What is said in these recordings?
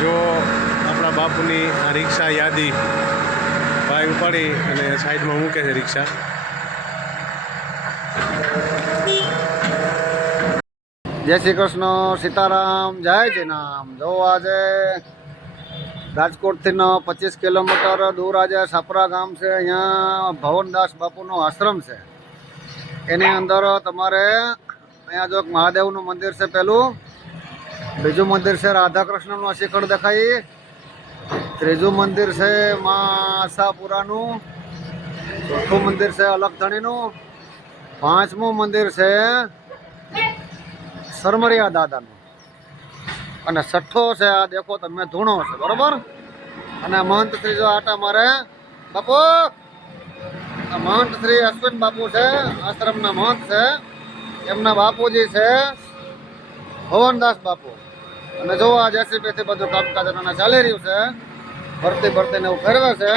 જો આપણા બાપુની આ રિક્ષા યાદી ભાઈ ઉપાડી અને સાઈડમાં મૂકે છે રિક્ષા. જય શ્રી કૃષ્ણ, સીતારામ, જય જયનામ. જો આજે રાજકોટથી 25 કિલોમીટર દૂર આજે સાપરા ગામ છે. અહીંયા ભવનદાસ બાપુનો આશ્રમ છે. એની અંદર તમારે અહીંયા જો મહાદેવનું મંદિર છે પેલું, બીજું મંદિર છે રાધાકૃષ્ણનું શિખર દેખાય, ત્રીજું મંદિર છે મા આશાપુરાનું, ચોથું મંદિર છે અલગધણીનું, પાંચમું મંદિર છે સરમરિયા દાદાનું, અને છઠ્ઠો છે આ દેખો તમે ધૂણો છે, બરોબર. અને મહંત શ્રી જો આટા મારે બાપુ, મહંત શ્રી અશ્વિન બાપુ છે, આશ્રમના મહંત છે. એમના બાપુજી છે ભવનદાસ બાપુ. અને જો આ જેસીબીથી બધું કામકાજ ચાલી રહ્યું છે, ભરતીને એવું ફેરવે છે.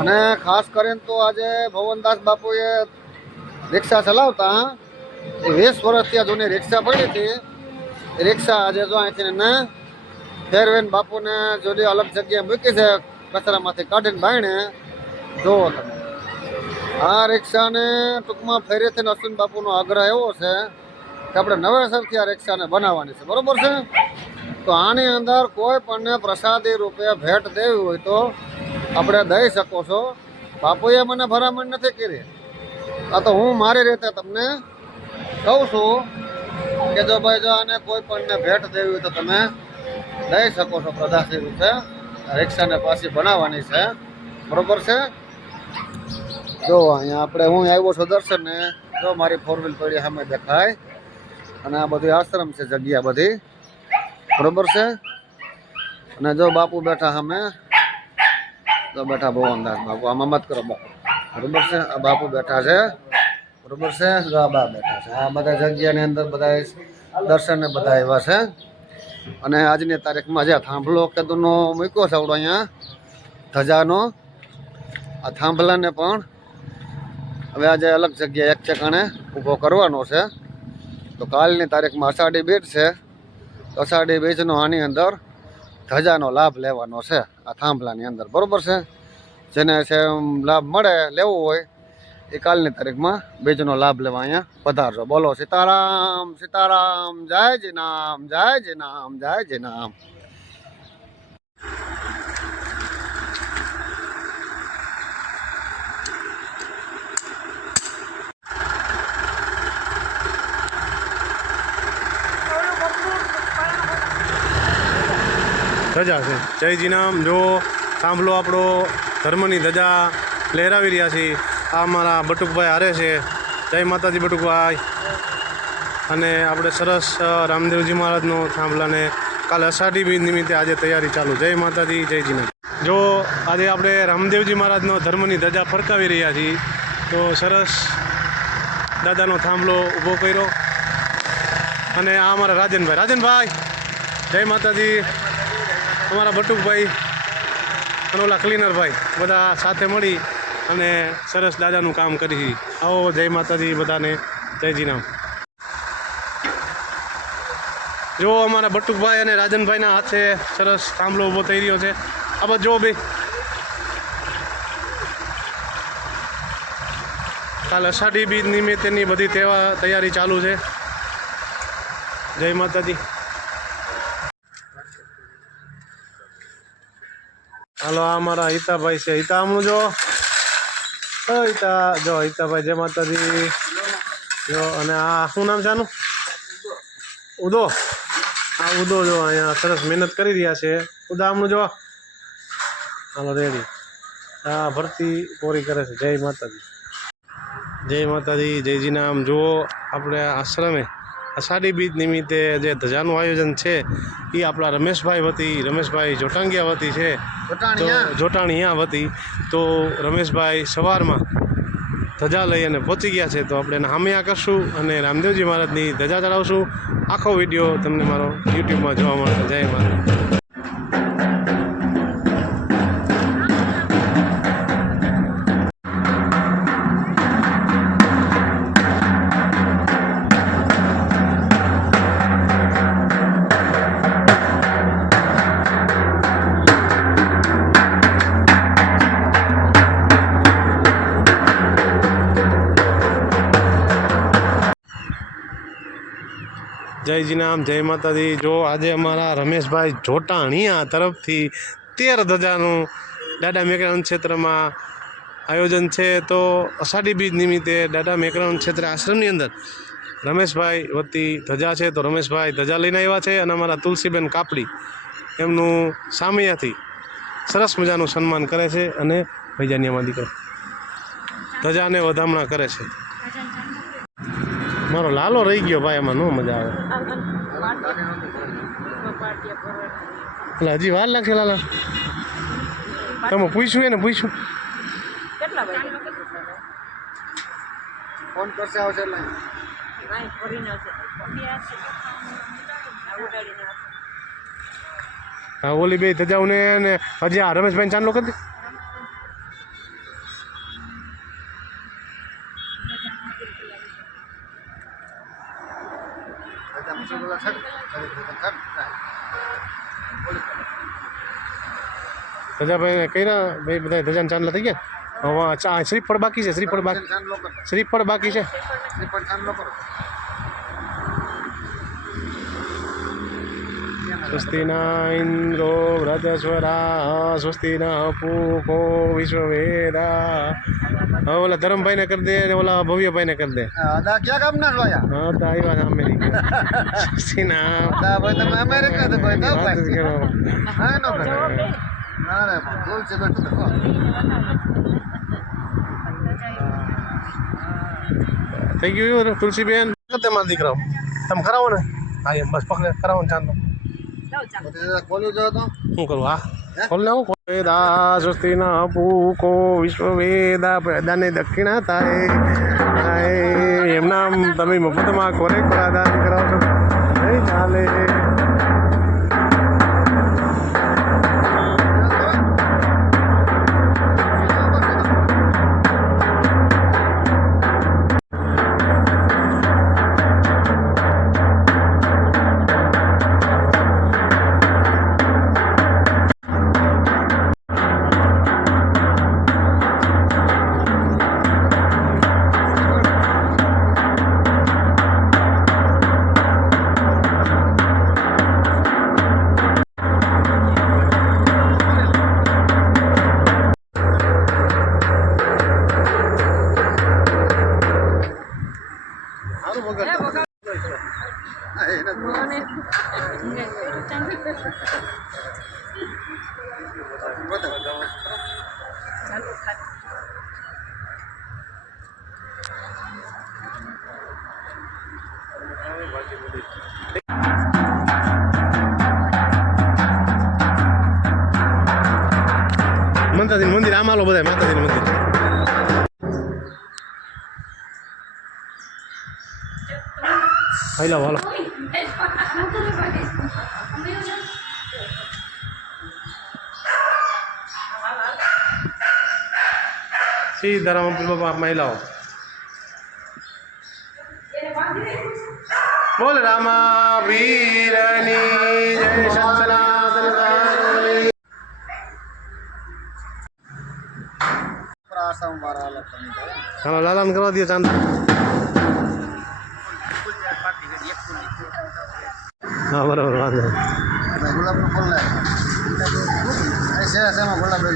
અને ખાસ કરીને તો આજે ભવનદાસ બાપુએ રિક્ષા ચલાવતા 20 વર્ષથી જૂની રિક્ષા પડી હતી. રિક્ષા આજે જો અહીંથી ને ફેરવેન બાપુને જોડી અલગ જગ્યાએ મૂકી છે, કચરામાંથી કાઢીને બાયણે. જુઓ તમે આ રિક્ષાને ટૂંકમાં ફેરીથી અશ્વિન બાપુનો આગ્રહ એવો છે કે આપણે નવેસરથી આ રિક્ષાને બનાવવાની છે, બરોબર છે. તો આની અંદર કોઈ પણ પ્રસાદી રૂપે ભેટ દેવી હોય તો આપણે દઈ શકો છો. બાપુએ મને ભલામણ નથી કરી, આ તો હું મારી રીતે તમને કહું છું કે જો ભાઈ જો આને કોઈ પણ ભેટ દેવી હોય તો તમે દઈ શકો છો પ્રસાદી રૂપે. રિક્ષાને પાછી બનાવવાની છે, બરોબર છે. જો અહીંયા આપણે હું આવ્યો છું દર્શનને, જો મારી 4 વ્હીલ પડી સામે દેખાય. અને આ બધી આશ્રમ છે, જગ્યા બધી, બરોબર છે. અને જો બાપુ બેઠા સામે, જો બેઠા ભવનદાસ બાપુ, આમાં મત કરો બાપુ, બરોબર છે. આ બાપુ બેઠા છે, બરોબર છે. જો આ બા બેઠા છે. આ બધા જગ્યાની અંદર બધા દર્શનને બધા આવ્યા છે. અને આજની તારીખમાં જે થાંભલો કેદુનો મૂક્યો છે આવડો અહીંયા ધજાનો, આ થાંભલાને પણ હવે આજે અલગ જગ્યાએ એક ઠેકાણે ઊભો કરવાનો છે. તો કાલની તારીખમાં અષાઢી બીજ છે, તો અષાઢી બીજનો આની અંદર ધજાનો લાભ લેવાનો છે આ થાંભલાની અંદર, બરોબર છે. જેને છે લાભ મળે લેવું હોય એ કાલની તારીખમાં બીજનો લાભ લેવા અહીંયા પધારજો. બોલો સીતારામ, સીતારામ, જય જયનામ, જય જયનામ, જય જયનામ. ધજા છે, જયજી નામ. જો સાંભળો, આપણો ધર્મની ધજા લહેરાવી રહ્યા છીએ. આ અમારા બટુકભાઈ હારે છે. જય માતાજી બટુકભાઈ. અને આપણે સરસ રામદેવજી મહારાજનો થાંભલાને કાલે અષાઢી બીજ નિમિત્તે આજે તૈયારી ચાલુ. જય માતાજી, જયજી નામ. જો આજે આપણે રામદેવજી મહારાજનો ધર્મની ધજા ફરકાવી રહ્યા છીએ. તો સરસ દાદાનો થાંભલો ઊભો કર્યો. અને આ અમારા રાજનભાઈ, જય માતાજી. અમારા બટુકભાઈ અને ઓલા ક્લીનરભાઈ બધા સાથે મળી અને સરસ દાદાનું કામ કરી. આવો, જય માતાજી બધાને, જયજી નામ. જો અમારા બટુકભાઈ અને રાજનભાઈના હાથે સરસ થાંભલો ઊભો થઈ રહ્યો છે. આ બાજુ જો ભાઈ, કાલ અષાઢી બીજ નિમિત્તેની બધી તૈયારી ચાલુ છે. જય માતાજી. હાલો, આ અમારા હિતાભાઈ છે. હિતા હમણાં જો, હિતાભાઈ, જય માતાજી. જો, અને આ શું નામ છે આનું? ઉદો. આ ઉદો જો અહીંયા સરસ મહેનત કરી રહ્યા છે. ઉદા હમણાં જો, હાલો રેડી. હા, ભરતી પૂરી કરે છે. જય માતાજી, જય માતાજી, જયજી નામ. જુઓ, આપણે આશ્રમે અષાઢી બીજ નિમિત્તે જે ધજાનું આયોજન છે એ આપણા રમેશભાઈ જોટાંગિયા વતી છે, જોટાણીયા વતી. તો રમેશભાઈ સવારમાં ધજા લઈ અને પહોંચી ગયા છે. તો આપણે એને હામ્યા કરશું અને રામદેવજી મહારાજની ધજા ચડાવશું. આખો વિડીયો તમને મારો યુટ્યુબમાં જોવા મળશે. જય માતા. જય જીનામ જય માતાજી. જો આજે અમારા રમેશભાઈ જોટાણીયા તરફથી 13 ધજાનું દાદા મેકરણ ક્ષેત્રમાં આયોજન છે. તો અષાઢી બીજ નિમિત્તે દાદા મેકરણ ક્ષેત્ર આશ્રમની અંદર રમેશભાઈ વતી ધજા છે. તો રમેશભાઈ ધજા લઈને આવ્યા છે અને અમારા તુલસીબેન કાપડી એમનું સામૈયાથી સરસ મજાનું સન્માન કરે છે અને ભૈજાનિયામાં દીકરો ધજાને વધામણા કરે છે. મારો લાલો રહી ગયો ભાઈ, એમાં ન મજા આવે. એટલે હજી વાર લાગશે લાલા. તમે પૂછ્યું એને પૂછ્યું ફોન કરશે આવશે એટલે હા ઓલી બે ધજાઓને ને હજી આ રમેશભાઈ ચાંદલો કરી દે. ધજાભાઈ કર્યા ભાઈ, બધા ધજાને ચાંદલા થઈ ગયા. હવે શ્રીફળ બાકી છે. શ્રીફળ બાકી છે. સ્વસ્તિ ના ઇન્દ્રો વ્રજસ્વરા સ્વસ્તિ ના પૂકો વિશ્વવેદા. હવે ઓલા ધરમભાઈ ને કરી દે ને ઓલા ભવ્યભાઈ ને કરી દે. ક્યાં કામ ના જોયા? હા તો આવ્યા ને અમેરિકા. સ્વસ્તિ ના ભાઈ તમે અમેરિકા તો ભાઈ ના ભાઈ હા નો ભાઈ ના રે ભૂલ છે બેઠું તો થઈ ગયું તુલસીબેન. મારા દીકરાઓ તમે કરાવો ને. હા એમ બસ પકડે કરાવો ને ચાંદલો. ખોલી દો તો શું કરું? હા ખોલ ને. વેદા સ્વસ્તિ ના પૂકો વિશ્વવેદા પ્રદાને દક્ષિણા થાય એમ નામ તમે મફતમાં કોને પ્રદાન કરાવો છો? નહીં ચાલે. માતાજીનું મંદિર આમ આલો બધા. માતાજીનું મંદિર હાલો હાલો. સીતારામ બાપા મહિલાઓ બોલ રામા વીરની જય સત્સનાતન. હાલો લાલાને કરવા દો ચાંદ. હા બરાબર વાંધો. ગુલાબ નું ફૂલ લે ऐसे ऐसे में गुलाब ले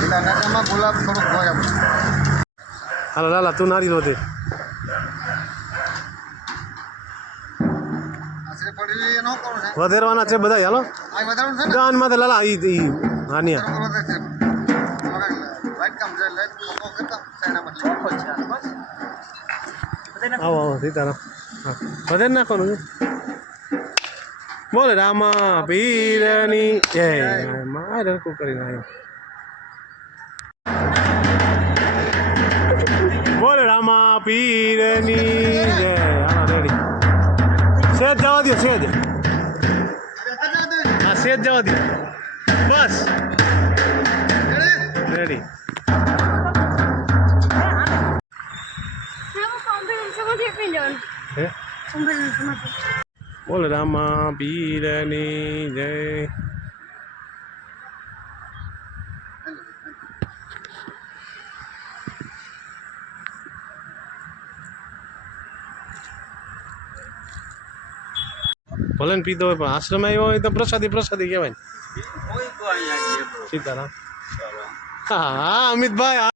लीला नाकाમાં ગુલાબ થોડુંક હોય આપણે. હાલો લાલા તું નારી લો તે. આશરે પડી એનો કોણ છે? વધેરવાના છે બધા. હાલો આ વધારવાનું છે ને ગાન માં લાલા ઈ હાનિયા. વાઈટ કામ છે લાઈટ ફોટો કરતા ચાઇનામાં ચોખ્ખો છે બસ. આવો આવો સીતારામ. હા વધેર નાખવાનું છે. બોલ રામા પીરની જય. મારે હરકું કરીને આવ્યો. બોલ રામા પીરની જય. હા રેડી. સેજ જવા દો સેજ. હા સેજ જવા દો બસ રેડી. બોલ રામા પીરની જય. ભલે ને પીધો હોય પણ આશ્રમ આવ્યો હોય તો પ્રસાદી પ્રસાદી કહેવાય ને. કોઈ તો અહીંયા સીતારામ. હા હા અમિતભાઈ.